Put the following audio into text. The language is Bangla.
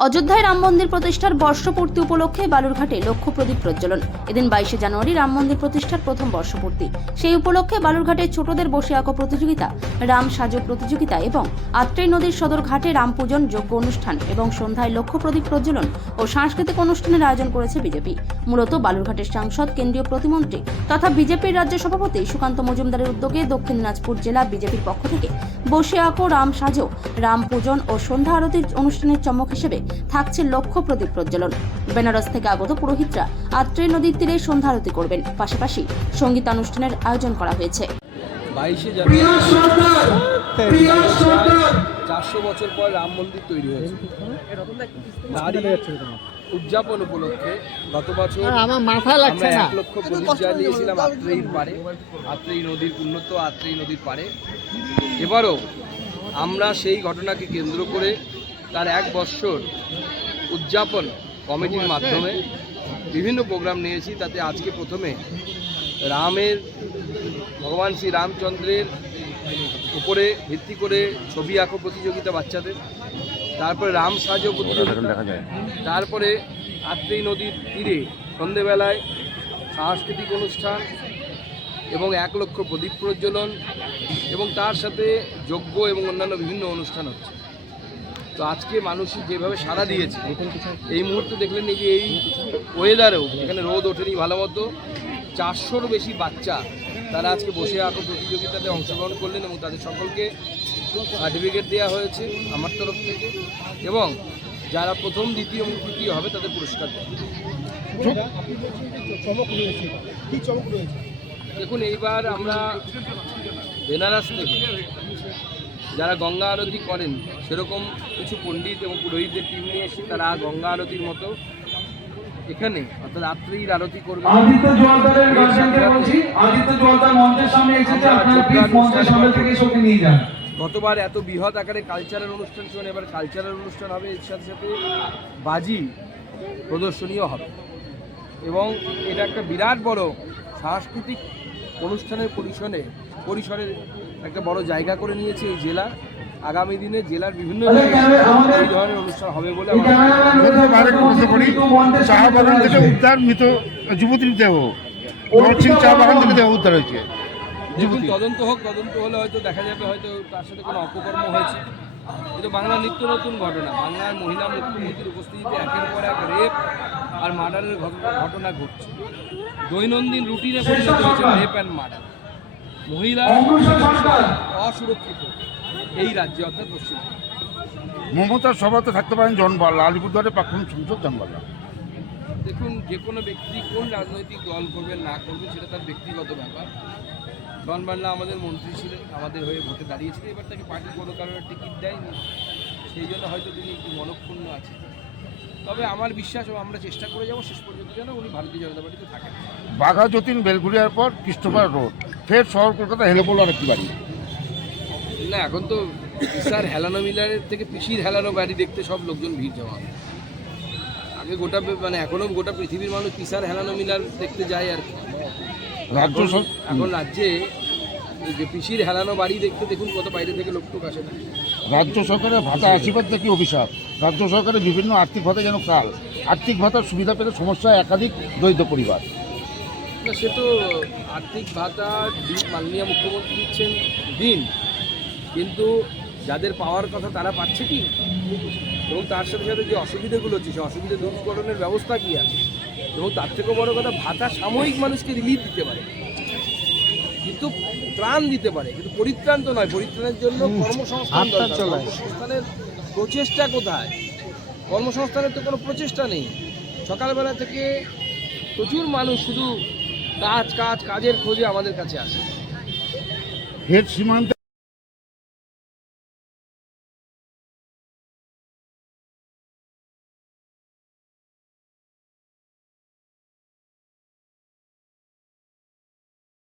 অযোধ্যায় রাম মন্দির প্রতিষ্ঠার বর্ষপূর্তি উপলক্ষে বালুরঘাটে লক্ষ্য প্রদীপ প্রজ্বলন। এদিন 22শে জানুয়ারি রাম মন্দির প্রতিষ্ঠার প্রথম বর্ষপূর্তি। সেই উপলক্ষে বালুরঘাটে ছোটদের বসে আঁকো প্রতিযোগিতা, রাম সাজো প্রতিযোগিতা এবং আত্রেয় নদীর সদর ঘাটে রাম পূজন যজ্ঞ অনুষ্ঠান এবং সন্ধ্যায় লক্ষ্য প্রদীপ প্রজ্বলন ও সাংস্কৃতিক অনুষ্ঠানের আয়োজন করেছে বিজেপি। মূলত বালুরঘাটের সাংসদ, কেন্দ্রীয় প্রতিমন্ত্রী তথা বিজেপির রাজ্য সভাপতি সুকান্ত মজুমদারের উদ্যোগে দক্ষিণ দিনাজপুর জেলা বিজেপির পক্ষ থেকে বসে আঁকো রাম সাজো, রাম পূজন ও সন্ধ্যা আরতির অনুষ্ঠানের চমক হিসেবে থাকছে লক্ষ্য প্রদীপ প্রজ্বলন। বেনারস থেকে আগত পুরোহিতরা আত্রেয় নদীর তীরে সন্ধ্যা আরতি করবেন। পাশাপাশি সঙ্গীতানুষ্ঠানের আয়োজন করা হয়েছে। 22শে জানুয়ারি 400 বছর পর রাম মন্দির তৈরি হয়েছে। উদযাপন উপলক্ষে গত বছর আমরা 1 লক্ষ প্রদীপ জ্বালিয়েছিলাম আত্রেয়ীর পারে, আত্রেয়ী নদীর উন্নত আত্রেয়ী নদীর পারে। এবারও আমরা সেই ঘটনাকে কেন্দ্র করে তার 1 বৎসর উদযাপন কমিটির মাধ্যমে বিভিন্ন প্রোগ্রাম নিয়েছি। তাতে আজকে প্রথমে রামের, ভগবান শ্রী রামচন্দ্রের উপরে ভিত্তি করে ছবি আঁকো প্রতিযোগিতা বাচ্চাদের, তারপরে রাম সাজো প্রতিযোগিতা, তারপরে আত্রেয়ী নদীর তীরে সন্ধেবেলায় সাংস্কৃতিক অনুষ্ঠান এবং 1 লক্ষ প্রদীপ প্রজ্বলন এবং তার সাথে যজ্ঞ এবং অন্যান্য বিভিন্ন অনুষ্ঠান হচ্ছে। তো আজকে মানুষ যেভাবে সাড়া দিয়েছে, এই মুহূর্তে দেখলেন এই যে এই ওয়েদারেও এখানে রোদ ওঠেনি ভালো মতো, 400-র বেশি বাচ্চা তারা আজকে বসে আঁকো প্রতিযোগিতাতে অংশগ্রহণ করলেন এবং তাদের সকলকে সার্টিফিকেট দেওয়া হয়েছে আমার তরফ থেকে এবং যারা প্রথম, দ্বিতীয় এবং তৃতীয় হবে তাদের পুরস্কার দেওয়া। দেখুন, এইবার আমরা বেনারস থেকে যারা গঙ্গা আরতি করেন সেরকম কিছু পণ্ডিত এবং পুরোহিতদের টিম নিয়ে এসে তারা গঙ্গা আরতির মতো এখানে অর্থাৎ রাত্রির আরতি করবে। গতবার এত বৃহৎ আকারে কালচারাল অনুষ্ঠান ছিল, এবার কালচারাল অনুষ্ঠান হবে, এর সাথে সাথে বাজি প্রদর্শনীয় হবে এবং এটা একটা বিরাট বড় সাংস্কৃতিক অনুষ্ঠানের পরিসরের একটা বড় জায়গা করে নিয়েছে এই জেলা। আগামী দিনে জেলার বিভিন্ন জায়গায় এই ধরনের অনুষ্ঠান হবে বলে চা বাগান থেকে উদ্ধার মৃত যুবতীর দেহ, চা বাগান থেকে দেহ উদ্ধার হয়েছে। দেখুন, তদন্ত হলে হয়তো দেখা যাবে হয়তো তার সাথে কোনো অপকর্ম হয়েছে। কিন্তু বাংলার নিত্য নতুন ঘটনা, বাংলার মহিলা মুখ্যমন্ত্রীর উপস্থিতিতে একের পর এক রেপ আর মার্ডারের ঘটনা ঘটছে। দৈনন্দিন রুটিনে পরিণত হয়েছে রেপ অ্যান্ড মার্ডার। মহিলা অসুরক্ষিত এই রাজ্যে অর্থাৎ পশ্চিমবঙ্গে। মমতার সভাতে থাকতে পারেন জনবাল্লা, আলিপুরদুয়ারের প্রাক্তন সাংসদ জনবাল্লা। দেখুন, যে কোনো ব্যক্তি কোন রাজনৈতিক দল করবেন না করবেন সেটা তার ব্যক্তিগত ব্যাপার। জনবাল্লা আমাদের মন্ত্রী ছিলেন, আমাদের হয়ে ভোটে দাঁড়িয়েছিলেন, এবার তাকে পার্টি কোনো কারণে টিকিট দেয়নি, সেই জন্য হয়তো তিনি একটু মনক্ষুণ্ণ আছেন। তবে আমার বিশ্বাস ও আমরা চেষ্টা করে যাব শেষ পর্যন্ত যেন উনি ভারতীয় জনতা পার্টিতে থাকেন। বাঘা যতীন বেলঘুরিয়ার পর কৃষ্ণপাড়া রোড, ফের শহর কলকাতা হেলে পড়ল আর একটি বাড়ি। না, এখন তো পিসার হেলানো মিলারের থেকে পিসির হেলানো বাড়ি দেখতে সব লোকজন ভিড় জমা। আগে গোটা এখনও গোটা পৃথিবীর মানুষ পিসার হেলানো মিলার দেখতে যায় আর কি। এখন রাজ্যে যে পিসির হেলানো বাড়ি দেখতে দেখুন কত বাইরে থেকে লোক আসে না। রাজ্য সরকারের ভাতা আশীর্বাদ থেকে অভিশাপ, রাজ্য সরকারের বিভিন্ন আর্থিক ভাতা যেন কাল, আর্থিক ভাতার সুবিধা পেতে সমস্যা একাধিক দরিদ্র পরিবার। না, সে তো আর্থিক ভাতা মাননীয় মুখ্যমন্ত্রী দিচ্ছেন দিন, কিন্তু যাদের পাওয়ার কথা তারা পাচ্ছে কি, এবং তার সাথে সাথে যে অসুবিধাগুলো হচ্ছে সেই অসুবিধা দূরীকরণের ব্যবস্থা কী আছে, এবং তার থেকেও বড় কথা ভাতা সাময়িক মানুষকে রিলিফ দিতে পারে কিন্তু ত্রাণ দিতে পারে, কিন্তু পরিত্রাণ তো নয়। পরিত্রাণের জন্য কর্মসংস্থান দরকার। কর্মসংস্থানের প্রচেষ্টা কোথায়? কর্মসংস্থানের তো কোনো প্রচেষ্টা নেই। সকালবেলা থেকে প্রচুর মানুষ শুধু কাজের খোঁজে আমাদের কাছে আসে। হেড সীমান্তে